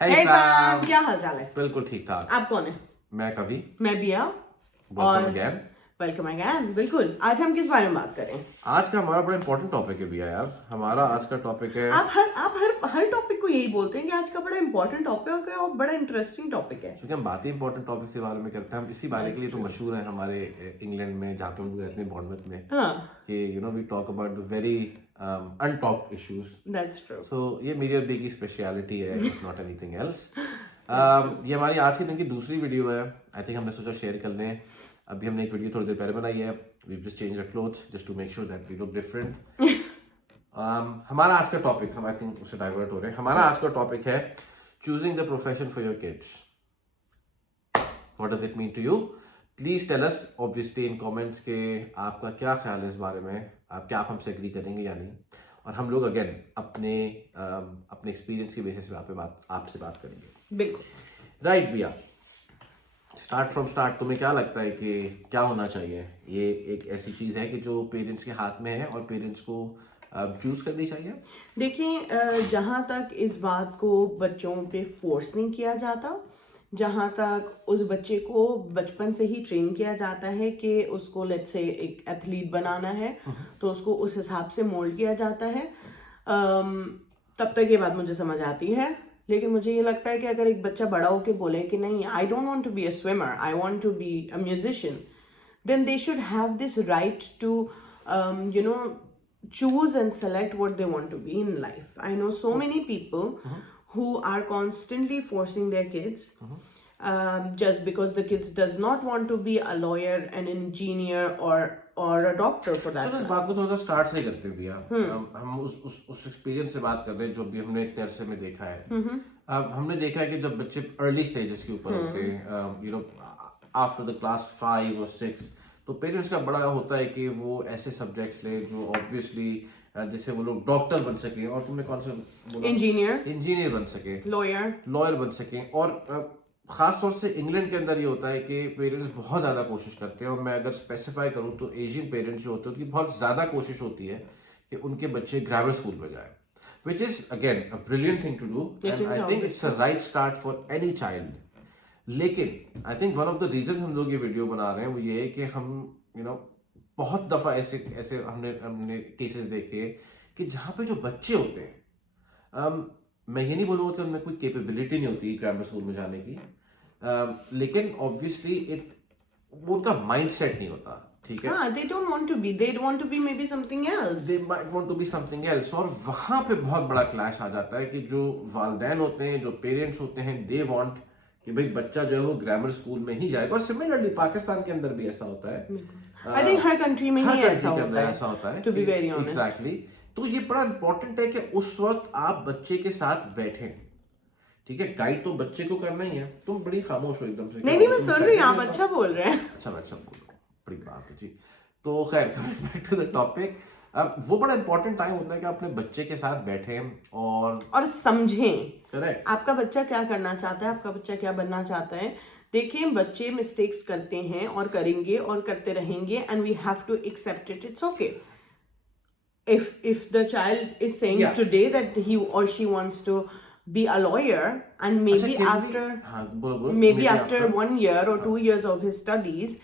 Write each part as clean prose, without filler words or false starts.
Hey fam, क्या हाल चाल है? बिल्कुल ठीक ठाक। आप कौन है? मैं कवि। मैं बिया। Welcome again. Welcome again. बिल्कुल। आज हम किस बारे में बात करें? आज का हमारा बड़ा इंपॉर्टेंट टॉपिक है भैया यार। हमारा आज का टॉपिक है, आप हर टॉपिक को यही बोलते हैं कि आज का बड़ा इंपॉर्टेंट टॉपिक है और बड़ा इंटरेस्टिंग टॉपिक है। क्योंकि हम बातें इंपॉर्टेंट टॉपिक के बारे में करते हैं। हम इसी बारे के लिए तो मशहूर हैं हमारे इंग्लैंड में, जहाँ पे हम लोग रहते हैं बॉर्नमथ में, हाँ, कि we talk about the very untalked issues. That's true. So ये मेरी और बी की स्पेशलिटी है, इफ नॉट एनीथिंग एल्स। ये हमारी आज के दिन की दूसरी वीडियो है। आई थिंक हमने सोचा शेयर कर लें। अभी हमने एक वीडियो थोड़ी देर पहले बनाई है। We just change our clothes just to make sure that we look different. हमारा आज का टॉपिक, हम आई थिंक उससे डाइवर्ट हो रहे हैं। हमारा आज का टॉपिक है choosing the profession for your kids. What does it mean to you? Please tell us obviously in comments के आपका क्या ख्याल है इस बारे में। क्या आप हमसे एग्री करेंगे या नहीं? और हम लोग अगेन अपने एक्सपीरियंस की बेसिस पे आपसे बात करेंगे। बिल्कुल। राइट भैया, स्टार्ट फ्रॉम स्टार्ट, तुम्हें क्या लगता है कि क्या होना चाहिए? ये एक ऐसी चीज़ है कि जो पेरेंट्स के हाथ में है और पेरेंट्स को चूज करनी चाहिए। देखिए, जहाँ तक इस बात को बच्चों पे फोर्स नहीं किया जाता, जहाँ तक उस बच्चे को बचपन से ही ट्रेन किया जाता है कि उसको लेट्स से एक एथलीट बनाना है, तो उसको उस हिसाब से मोल्ड किया जाता है, तब तक ये बात मुझे समझ आती है। लेकिन मुझे ये लगता है कि अगर एक बच्चा बड़ा होके बोले कि नहीं, I don't want to be a swimmer, I want to be a musician, then they should have this right to choose and select what they want to be in life. I know so many people who are constantly forcing their kids, just because the kids does not want to be a lawyer, an engineer, or a doctor for that चलो इस matter. बात को थोड़ा start से करते हैं भैया। हम उस एक्सपीरियंस से बात कर रहे हैं जो भी हमने इतने अरसे में देखा है। हमने देखा है कि जब बच्चे अर्ली स्टेजेस के ऊपर होते हैं, आफ्टर द क्लास 5 और 6, तो पेरेंट्स का बड़ा होता है कि वो ऐसे सब्जेक्ट्स ले जो ऑब्वियसली जिससे वो लोग डॉक्टर बन सके, और तुमने कौन सा बोला? इंजीनियर बन सके, लॉयर बन सके। और खास तौर से इंग्लैंड के अंदर ये होता है कि पेरेंट्स बहुत ज़्यादा कोशिश करते हैं, और मैं अगर स्पेसिफाई करूँ तो एशियन पेरेंट्स जो होते हैं उनकी बहुत ज़्यादा कोशिश होती है कि उनके बच्चे ग्रामर स्कूल में जाए, which is again a brilliant thing to do, and I think it's a right start for any child. लेकिन I think one of the reason हम लोग ये वीडियो बना रहे हैं वो ये है कि हम बहुत दफ़ा ऐसे हमने केसेस देखे कि जहाँ पे जो बच्चे होते हैं, मैं ये नहीं बोलूँगा कि उनमें कोई कैपेबिलिटी नहीं होती ग्रामर स्कूल में जाने की, लेकिन ऑब्वियसली वो उनका माइंड सेट नहीं होता। ठीक है, हाँ, they don't want to be, they want to be maybe something else. they might want to be something else। और वहाँ पे बहुत बड़ा क्लैश आ जाता है कि जो वालिदैन होते हैं, जो पेरेंट्स होते हैं, दे वांट कि भाई बच्चा जो है वो ग्रामर स्कूल में ही जाएगा। और सिमिलरली पाकिस्तान के अंदर भी ऐसा होता है। I think हर कंट्री में ही ऐसा होता है, to be very honest. Exactly. तो ये बड़ा इंपॉर्टेंट है कि उस वक्त आप बच्चे के साथ बैठें। ठीक है, गाइड तो बच्चे को करना ही है। तुम बड़ी खामोश हो एकदम से। नहीं, मैं सुन रही हूँ, आप अच्छा बोल रहे हैं। अच्छा, मैं अच्छा बोल रहा हूँ, बड़ी बात है जी। तो खैर, बैक टू द टॉपिक। वो बड़ा इंपॉर्टेंट टाइम होता है कि अपने बच्चे के साथ बैठें और समझें। करेक्ट, आपका बच्चा क्या करना चाहता है, आपका बच्चा क्या बनना चाहता है। देखिए, बच्चे मिस्टेक्स करते हैं और करेंगे और करते रहेंगे, and we have to accept it. It's okay. if the child is saying today that he or she wants to be a lawyer, and maybe after 1 year or 2 years of his studies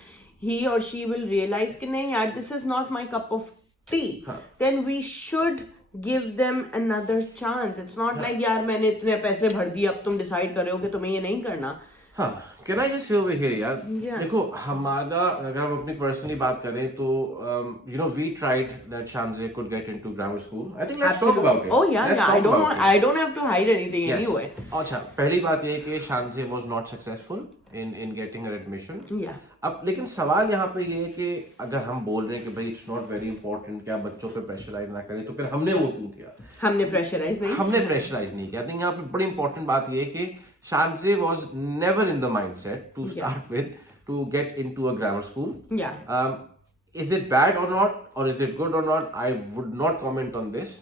he or she will realize कि नहीं यार, this is not my cup of tea, then we should give them another chance. It's not like यार मैंने इतने पैसे भर दिए, अब तुम डिसाइड कर रहे हो कि तुम्हें ये नहीं करना। हाँ, can I just say over here यार? देखो, हमारा अगर हम अपनी पर्सनली बात करें तो वी ट्राइड दैट शानजे could get into grammar school. I think let's talk about it. Oh yeah, I don't have to hide anything anyway. अच्छा, पहली बात ये है कि शानजे was not successful in getting her admission. अब लेकिन सवाल यहाँ पे ये है कि अगर हम बोल रहे हैं कि भाई इट्स नॉट वेरी इंपॉर्टेंट, क्या बच्चों पे प्रेशराइज ना करें, तो फिर हमने वो क्यों किया? हमने प्रेशराइज नहीं किया। आई थिंक यहाँ पे बड़ी इंपॉर्टेंट बात ये है कि Shanze was never in the mindset to start with to get into a grammar school. Is it bad or not, or is it good or not? I would not comment on this.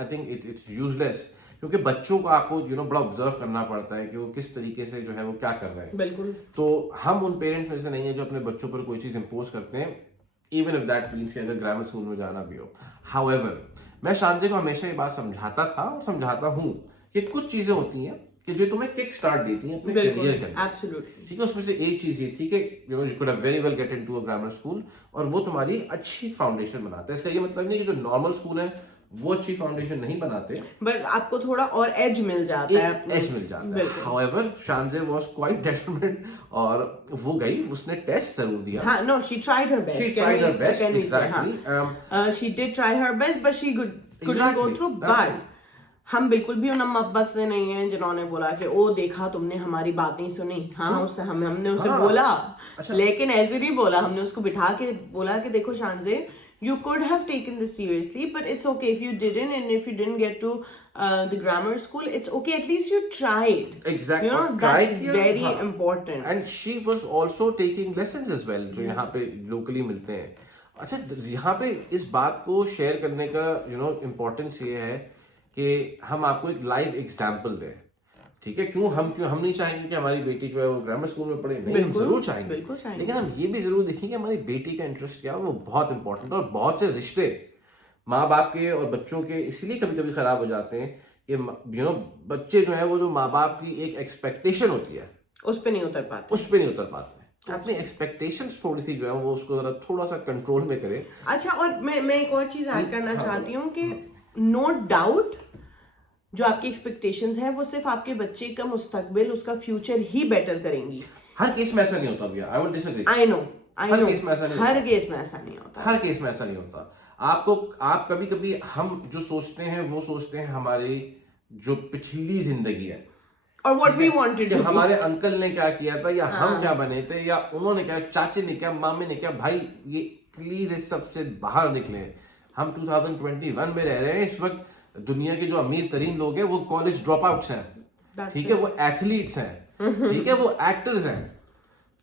I think it's useless, क्योंकि बच्चों को आपको बड़ा observe करना पड़ता है कि वो किस तरीके से जो है वो क्या कर रहे हैं। बिल्कुल। तो हम उन पेरेंट्स में से नहीं है जो अपने बच्चों पर कोई चीज़ इम्पोज करते हैं, इवन इफ दैट मीन्स कि अगर ग्रामर स्कूल में जाना भी हो। हाउएवर, मैं शानजे को हमेशा ये बात समझाता था और समझाता हूँ कि कुछ चीज़ें होती हैं कि जो तुम्हें किक स्टार्ट देती है अपने करियर के अंदर। एब्सोल्युटली। ठीक है, उसमें से एक चीज ये थी कि you could have very well get into a grammar school, और वो तुम्हारी अच्छी फाउंडेशन बनाता है। इसका ये मतलब नहीं कि जो नॉर्मल स्कूल है वो अच्छी फाउंडेशन नहीं बनाते, बट आपको थोड़ा और एज मिल जाता है, एज मिल जाता है। हाउएवर शानजे वाज क्वाइट डिटरमिन्ड, और वो गई, उसने टेस्ट जरूर दिया। हाँ, no, she tried her best. She tried her best, Can we say, exactly. हाँ. She did try her best, but she couldn't go Exactly, through. that's But हम बिल्कुल भी उन अम्मा अब्बा से नहीं हैं जिन्होंने बोला कि ओ देखा तुमने हमारी बात नहीं सुनी। हाँ, उससे हमने उसे हाँ, बोला, अच्छा। लेकिन ऐसे नहीं बोला, हमने उसको बिठा के बोला कि देखो शानजे, you could have taken this seriously, but it's okay if you didn't, and if you didn't get to the grammar school, it's okay, at least you tried. Exactly. You know, Tried that's किया, very हाँ. important. And she was also taking lessons as well, जो यहाँ पे locally मिलते हैं। अच्छा, यहाँ पे इस बात को शेयर करने का इम्पोर्टेंस ये है कि हम आपको एक लाइव एग्जाम्पल दें। ठीक है, क्यों हम नहीं चाहेंगे कि हमारी बेटी जो है वो ग्रामर स्कूल में पढ़े, नहीं, हम जरूर चाहेंगे, लेकिन हम ये भी जरूर देखेंगे कि हमारी बेटी का इंटरेस्ट क्या है। वो बहुत इंपॉर्टेंट है, और बहुत से रिश्ते माँ बाप के और बच्चों के इसलिए कभी कभी खराब हो जाते हैं कि बच्चे जो है वो जो माँ बाप की एक एक्सपेक्टेशन होती है उस पे नहीं उतर पाते। तो अपनी एक्सपेक्टेशंस थोड़ी सी जो है वो उसको जरा थोड़ा सा कंट्रोल में करे। अच्छा, और मैं एक और चीज ऐड करना चाहती हूँ कि नो डाउट जो आपकी एक्सपेक्टेशंस हैं वो सिर्फ आपके बच्चे का मुस्तकबिल, उसका फ्यूचर ही बेटर करेंगी। हर केस में ऐसा नहीं होता भैया, I would disagree. I know her case में ऐसा नहीं होता। हर केस में ऐसा नहीं होता। हर केस में ऐसा नहीं होता। आप कभी कभी हम जो सोचते हैं वो सोचते हैं हमारी जो पिछली जिंदगी है, और व्हाट वी वांटेड टू, हमारे अंकल ने क्या किया था, या हम क्या बने थे, या उन्होंने क्या, चाचे ने क्या, मामे ने क्या। भाई ये प्लीज इस सबसे बाहर निकले। हम 2021 में रह रहे हैं। इस वक्त दुनिया के जो अमीर तरीन लोग हैं वो कॉलेज ड्रॉप आउट्स हैं, ठीक है, वो एथलीट्स हैं, ठीक है, वो एक्टर्स हैं।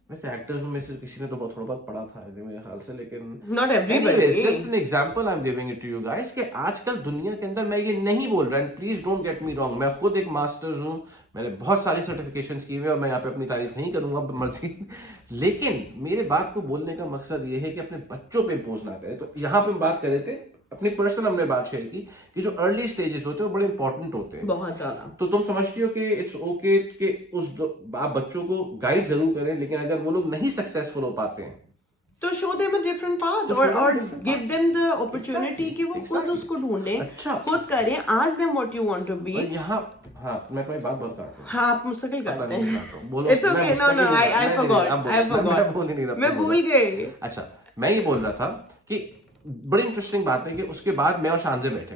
वैसे एक्टर्स में से किसी ने तो थोड़ा बहुत पढ़ा था मेरे ख्याल से, लेकिन not everybody. Just an example I am giving it to you guys कि आजकल दुनिया के अंदर, मैं ये नहीं बोल रहा, and please don't get me wrong, मैं खुद एक मास्टर्स हूँ, मैंने बहुत सारे सर्टिफिकेशंस किए हुए, और मैं यहाँ पे अपनी तारीफ नहीं करूंगा मर्जी, लेकिन मेरे बात को बोलने का मकसद ये है कि अपने बच्चों पे इम्पोज ना करें। तो यहाँ पे हम बात कर रहे थे अपनी पर्सनल, हमने बात शेयर की कि जो अर्ली स्टेजेस होते हैं वो बड़े इंपॉर्टेंट होते हैं, बहुत ज्यादा। तो तुम समझती हो कि इट्स ओके कि आप बच्चों को गाइड जरूर करें, लेकिन अगर वो लोग नहीं सक्सेसफुल हो पाते हैं तो show them a different path, और गिव देम द अपॉर्चुनिटी कि वो खुद उसको ढूंढें, अच्छा, खुद करें, ask them what you want to be. यहाँ हाँ, मैं कोई बात काटता हूँ। हाँ, आप मुस्तकिल करते हैं। It's okay, no I forgot, मैं भूल गई। अच्छा, मैं ये बोल रहा था कि बड़ी इंटरेस्टिंग बात है कि उसके बाद मैं और शानजे बैठे,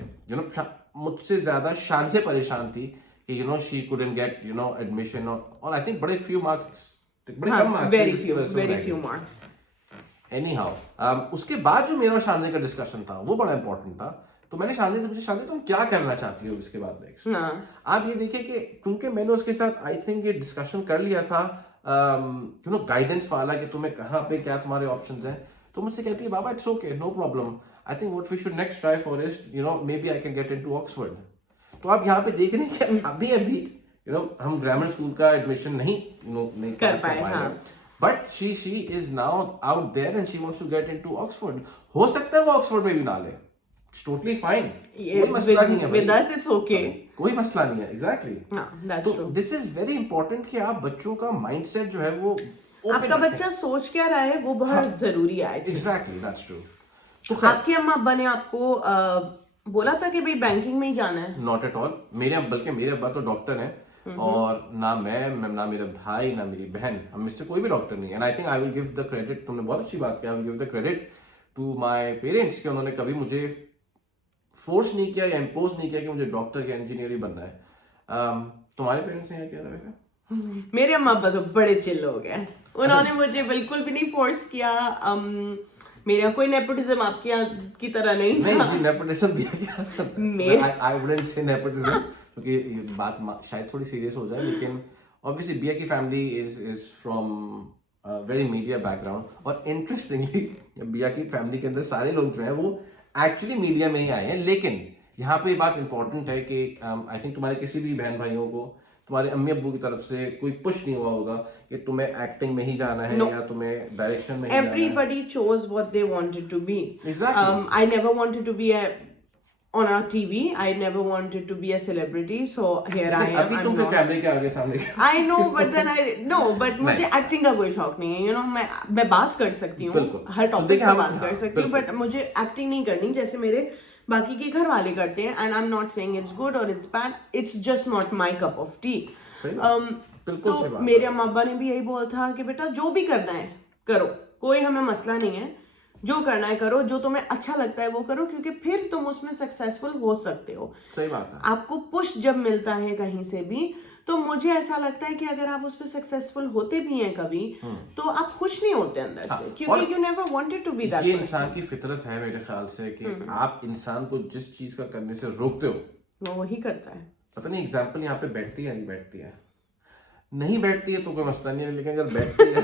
मुझसे ज्यादा शानजे परेशान थी कि शी कुडंट गेट एडमिशन, और आई थिंक बड़े few मार्क्स, बड़े कम marks, very few marks. Anyhow उसके बाद जो मेरा और शानजे का डिस्कशन था वो बड़ा इंपॉर्टेंट था। तो मैंने शानजे से पूछा, शानजे तुम क्या करना चाहती हो इसके बाद नेक्स्ट? आप ये देखिए कि क्योंकि मैंने उसके साथ आई थिंक ये डिस्कशन कर लिया था गाइडेंस वाला कि तुम्हें कहाँ पे क्या तुम्हारे ऑप्शंस हैं, तो मुझसे कहती है बाबा it's okay, no problem, I think what we should next try for is maybe I can get into Oxford. तो आप यहाँ पे देख रहे हैं कि अभी हम ग्रामर स्कूल का एडमिशन नहीं कर पाए, but she is now out there and she wants to get into Oxford. हो सकता है वो ऑक्सफोर्ड में भी ना ले, इट्स टोटली फाइन, कोई मसला नहीं है, विद अस इट्स ओके, कोई मसला नहीं है। Exactly, that's true. This is very important कि आप बच्चों का माइंडसेट जो है वो आपका बच्चा सोच क्या रहा है वो बहुत जरूरी है। Exactly, that's true. तो आपके अम्मा अब्बा ने आपको बोला था कि भाई बैंकिंग में ही जाना है? Not at all. बल्कि मेरे अब्बा तो डॉक्टर हैं, और ना मैं, ना मेरा भाई, ना मेरी बहन, हम में से कोई भी डॉक्टर नहीं है। And I think I will give the credit, तुमने बहुत अच्छी बात की, I will give the credit to my parents कि उन्होंने कभी मुझे फोर्स नहीं किया या इम्पोज नहीं किया कि मुझे डॉक्टर या इंजीनियर ही बनना है। तुम्हारे पेरेंट्स ने क्या किया था? मेरे अम्मा अब्बा तो बड़े चिल हो गए, उन्होंने मुझे बिल्कुल भी नहीं फोर्स किया। मेरा कोई नेपोटिज्म आपकी तरह नहीं था। नहीं जी, नेपोटिज्म भी है। आई वुडंट से नेपोटिज्म, क्योंकि ये बात शायद थोड़ी सीरियस हो जाए, लेकिन ऑब्वियसली बिया की family is from very media background, और इंटरेस्टिंगली बिया की फैमिली के अंदर सारे लोग जो है वो एक्चुअली मीडिया में ही आए हैं। लेकिन यहाँ पे बात इंपॉर्टेंट है कि आई थिंक तुम्हारे किसी भी बहन भाइयों को तुम्हारे अम्मी अब्बू की तरफ से कोई पुश नहीं हुआ होगा कि तुम्हें एक्टिंग में ही जाना है या तुम्हें डायरेक्शन में ही Everybody chose what they wanted to be. Exactly. I never wanted to be a on a TV. I never wanted to be a celebrity, so here I am. अभी तुम तो कैमरे के आगे सामने I know, but then but मुझे acting का कोई शौक नहीं है, you know. मैं बात कर सकती हूँ, हर टॉपिक पे बात कर सकती हूँ, बट मुझे एक्टिंग नहीं करनी जैसे मेरे बाकी के घर वाले करते हैं. And I am not saying it's good or it's bad, it's just not my cup of tea. तो मेरे अम्मा अब्बा ने भी यही बोला था कि बेटा जो भी करना है करो, कोई हमें मसला नहीं है, जो करना है करो, जो तुम्हें अच्छा लगता है वो करो, क्योंकि फिर तुम उसमें सक्सेसफुल हो सकते हो. सही बात है. आपको पुश जब मिलता है कहीं से भी, तो मुझे ऐसा लगता है कि अगर आप उस पर सक्सेसफुल होते भी हैं कभी, तो आप खुश नहीं होते अंदर से, क्योंकि you never wanted to be that. ये इंसान की फितरत है मेरे ख्याल से कि आप इंसान को जिस चीज का करने से रोकते हो वो वही करता है. पता नहीं एग्जाम्पल यहाँ पे बैठती है नहीं बैठती है, नहीं बैठती है तो कोई मसला नहीं है, लेकिन अगर बैठती है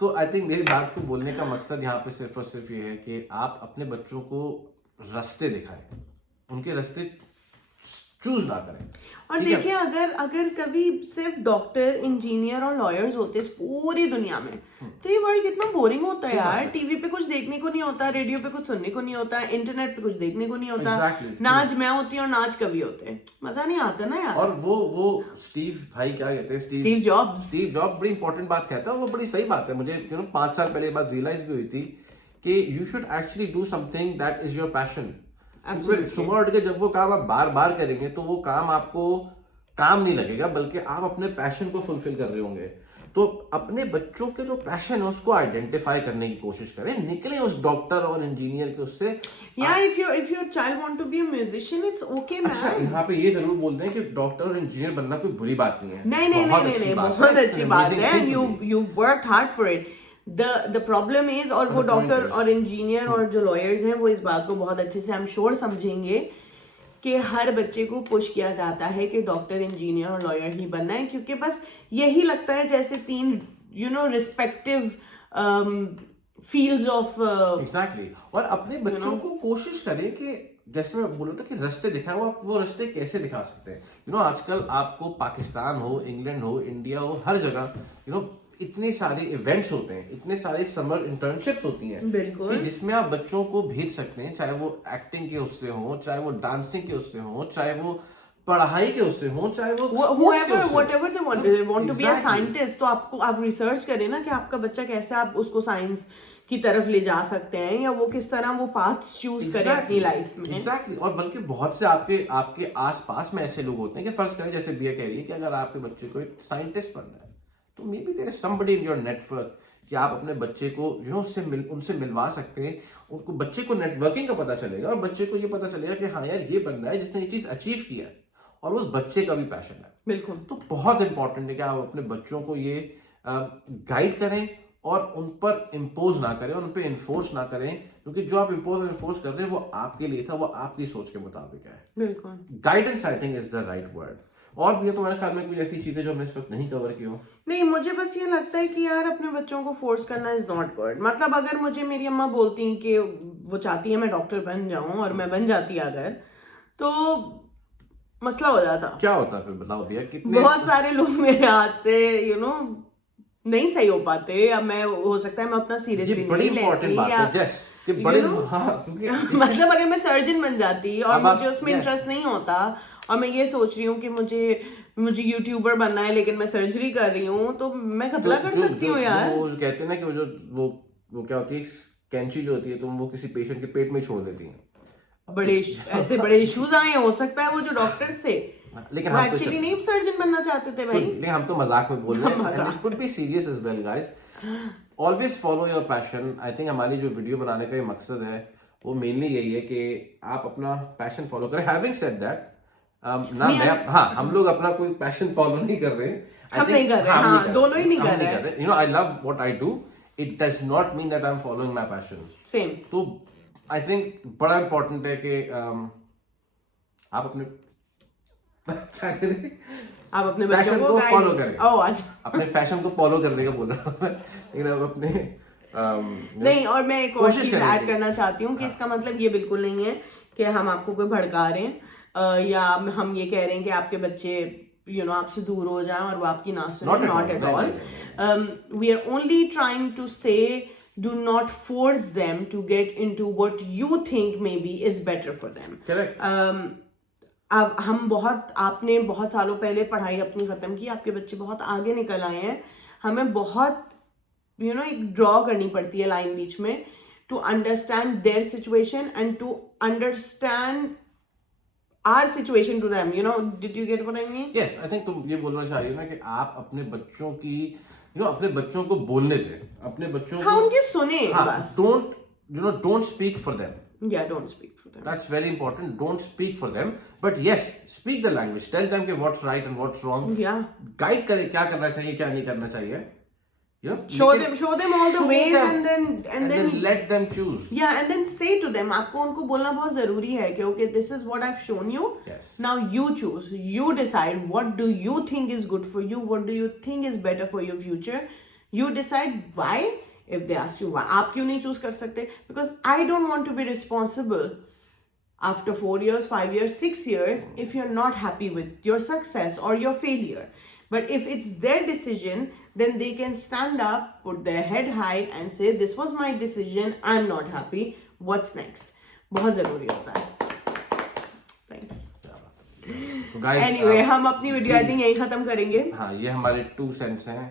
तो आई थिंक मेरी बात को बोलने का मकसद यहाँ पे सिर्फ और सिर्फ ये है कि आप अपने बच्चों को रास्ते दिखाएं, उनके रास्ते चूज ना करें. और देखिए, अगर कभी सिर्फ डॉक्टर, इंजीनियर और लॉयर्स होते इस पूरी दुनिया में, तो ये वर्ल्ड कितना बोरिंग होता है यार. टीवी पे कुछ देखने को नहीं होता, रेडियो पे कुछ सुनने को नहीं होता, इंटरनेट पे कुछ देखने को नहीं होता. नाच मैं होती और नाच कभी होते, मजा नहीं आता ना यार. और वो स्टीव भाई क्या कहते हैं, स्टीव जॉब्स बड़ी इंपॉर्टेंट बात कहता है, वो बड़ी सही बात है. मुझे 5 साल पहले बात रियलाइज भी हुई थी कि you should actually do something that is your passion. सुबह उठ के जब वो काम आप बार बार करेंगे तो वो काम आपको काम नहीं लगेगा, बल्कि आप अपने पैशन को फुलफिल कर रहे होंगे. तो अपने बच्चों के जो पैशन है उसको आइडेंटिफाई करने की कोशिश करें, निकले उस डॉक्टर और इंजीनियर के उससे. if your child want to be a musician, it's okay man. अच्छा, यहाँ पे ये जरूर बोलते हैं कि डॉक्टर और इंजीनियर बनना कोई बुरी बात नहीं है. नहीं, बहुत अच्छी बात है. you've worked hard for it. The problem is, और वो डॉक्टर और इंजीनियर और जो लॉयर्स हैं वो इस बात को बहुत अच्छे से आई एम श्योर समझेंगे कि हर बच्चे को पुश किया जाता है कि डॉक्टर, इंजीनियर और लॉयर ही बनना है, क्योंकि बस यही लगता है जैसे 3 रिस्पेक्टिव फील्ड्स ऑफ. एग्जैक्टली. और अपने बच्चों को कोशिश करें कि जैसे मैं बोला था कि रास्ते दिखाएं, वो रास्ते कैसे दिखा सकते हैं. आजकल आपको पाकिस्तान हो, इंग्लैंड हो, इंडिया हो, हर जगह इतने सारे इवेंट्स होते हैं, इतने सारे समर इंटर्नशिप्स होती हैं कि जिसमें आप बच्चों को भेज सकते हैं, चाहे वो एक्टिंग के उससे हो, चाहे वो डांसिंग के उससे हो, चाहे वो पढ़ाई के उससे हो, चाहे वो whatever they want to be a scientist. तो आप रिसर्च करें ना कि आपका बच्चा कैसे आप उसको साइंस की तरफ ले जा सकते हैं, या वो किस तरह वो पाथ चूज करे अपनी लाइफ में. एग्जैक्टली. और बल्कि बहुत से आपके आसपास में ऐसे लोग होते हैं कि फर्ज करें जैसे बिया कह रही है कि अगर आपके बच्चे को एक साइंटिस्ट बनना है, तो maybe there is somebody in your network कि आप अपने बच्चे को उनसे मिलवा सकते हैं. उनको बच्चे को नेटवर्किंग का पता चलेगा और बच्चे को ये पता चलेगा कि हाँ यार ये बंदा है जिसने ये चीज अचीव किया है और उस बच्चे का भी पैशन है. बिल्कुल. तो बहुत इंपॉर्टेंट है कि आप अपने बच्चों को ये गाइड करें और उन पर इम्पोज ना करें, उन पर इन्फोर्स ना करें, क्योंकि जो आप इम्पोज और इन्फोर्स कर रहे हैं वो आपके लिए था, वो आपकी सोच के मुताबिक है. बिल्कुल. Guidance I think is the right word. और भी तुम्हारे ख्याल में कोई ऐसी चीजें जो हमने इस वक्त नहीं कवर की हो? नहीं, मुझे बस ये लगता है कि यार अपने बच्चों को फोर्स करना इज नॉट गुड. मतलब अगर मुझे मेरी अम्मा बोलती हैं कि वो चाहती है मैं डॉक्टर बन जाऊं और मैं बन जाती अगर, तो मसला हो जाता. क्या होता फिर बताओ भैया. कितने बहुत सारे लोग मेरे हाथ से नहीं सही हो पाते, या मैं हो सकता है मैं अपना सीरियसली नहीं लेती, मतलब अगर मैं सर्जन बन जाती और मुझे उसमें इंटरेस्ट नहीं होता और मैं ये सोच रही हूँ कि मुझे यूट्यूबर बनना है लेकिन मैं सर्जरी कर रही हूँ, तो मैं घपला कर सकती हूँ यार. वो कहते हैं ना कि वो क्या होती है, कैंची जो होती है तुम वो किसी पेशेंट के पेट में छोड़ देती हैं. ऐसे बड़े इश्यूज आए, हो सकता है वो जो डॉक्टर्स थे लेकिन हम एक्चुअली नहीं सर्जन बनना चाहते थे भाई. लेकिन हम तो मजाक में बोल रहे हैं. It could be serious as well guys. Always follow your passion. I think हमारी जो वीडियो बनाने का ये मकसद है वो मेनली यही है कि आप अपना पैशन फॉलो करें. हैविंग सेड दैट हम लोग अपना कोई पैशन फॉलो नहीं कर रहे. दोनों ही नहीं कर रहे. I love what I do. It does not mean that I am following my passion. Same. तो आई थिंक बड़ा इंपॉर्टेंट है कि आप अपने क्या करें, आप अपने पैशन को फॉलो करें. अपने फैशन को फॉलो करने का बोल रहा हूँ लेकिन आप अपने नहीं. और मैं एक और चीज ऐड करना चाहती हूँ कि इसका मतलब ये बिल्कुल नहीं है कि हम आपको कोई भड़का रहे हैं या हम ये कह रहे हैं कि आपके बच्चे आपसे दूर हो जाएं और वो आपकी ना सुने. Not at all. We are only trying to say Do not force them to get into what you think maybe is better for them. Correct. अब आपने बहुत सालों पहले पढ़ाई अपनी खत्म की, आपके बच्चे बहुत आगे निकल आए हैं, हमें बहुत एक ड्रॉ करनी पड़ती है लाइन बीच में, to understand their situation and to understand our situation to them. Did you get what I mean? Yes, I think तुम ये बोलना चाह रही हो ना कि आप अपने बच्चों की अपने बच्चों को बोलने दें, अपने बच्चों को उनके सुने बस. Don't speak for them. Yeah, don't speak for them. That's very important. Don't speak for them, but yes, speak the language. Tell them कि what's right and what's wrong. Yeah. Guide करें क्या करना चाहिए क्या नहीं करना चाहिए. Show them all the ways and then let them choose. Yeah, and then say to them, आपको उनको बोलना बहुत जरूरी है कि okay, this is what I've shown you. Yes. Now you choose. You decide what do you think is good for you. What do you think is better for your future. You decide why. If they ask you why, आप क्यों नहीं choose कर सकते? Because I don't want to be responsible after 4 years, 5 years, 6 years if you're not happy with your success or your failure. But if it's their decision, then they can stand up, put their head high and say, this was my decision, I'm not happy, what's next? बहुत ज़रूरी होता है. Thanks. तो guys, anyway, हम अपनी video I think यही खत्म करेंगे. हाँ, ये हमारे 2 cents हैं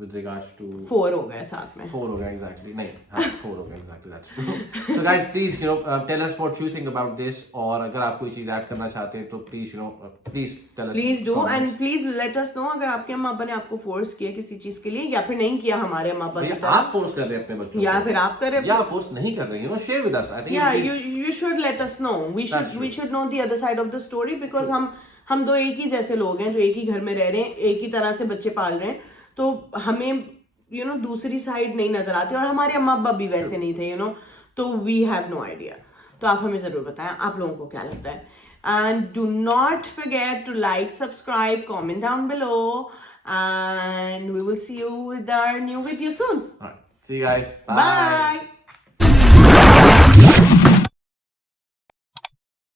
with regards to 4 हो गए साथ में. 4 हो गए exactly. नहीं, हाँ 4 हो गए exactly. That's true. So guys, please tell us what you think about this. और अगर आप कोई चीज ऐड करना चाहते हैं तो please please tell us. Please do and please let us know अगर आपके अम्मा अब्बा ने आपको फोर्स किया किसी चीज के लिए या फिर नहीं किया हमारे अम्मा अब्बा की तरह. आप फोर्स कर रहे हैं अपने बच्चों को या फिर आप कर रहे हैं या फोर्स नहीं कर रहे हैं. Share with us. I think you should let us know. We should know the other side of the story because हम दो एक ही जैसे लोग हैं जो एक ही घर में रह रहे हैं, एक ही तरह से बच्चे पाल रहे हैं, तो हमें दूसरी साइड नहीं नजर आती और हमारे अम्मा अब्बा भी वैसे नहीं थे तो वी हैव नो आइडिया. तो आप हमें जरूर बताएं आप लोगों को क्या लगता है. And do not forget to like, subscribe, comment down below and we will see you with our new video soon. All right. See you guys. Bye.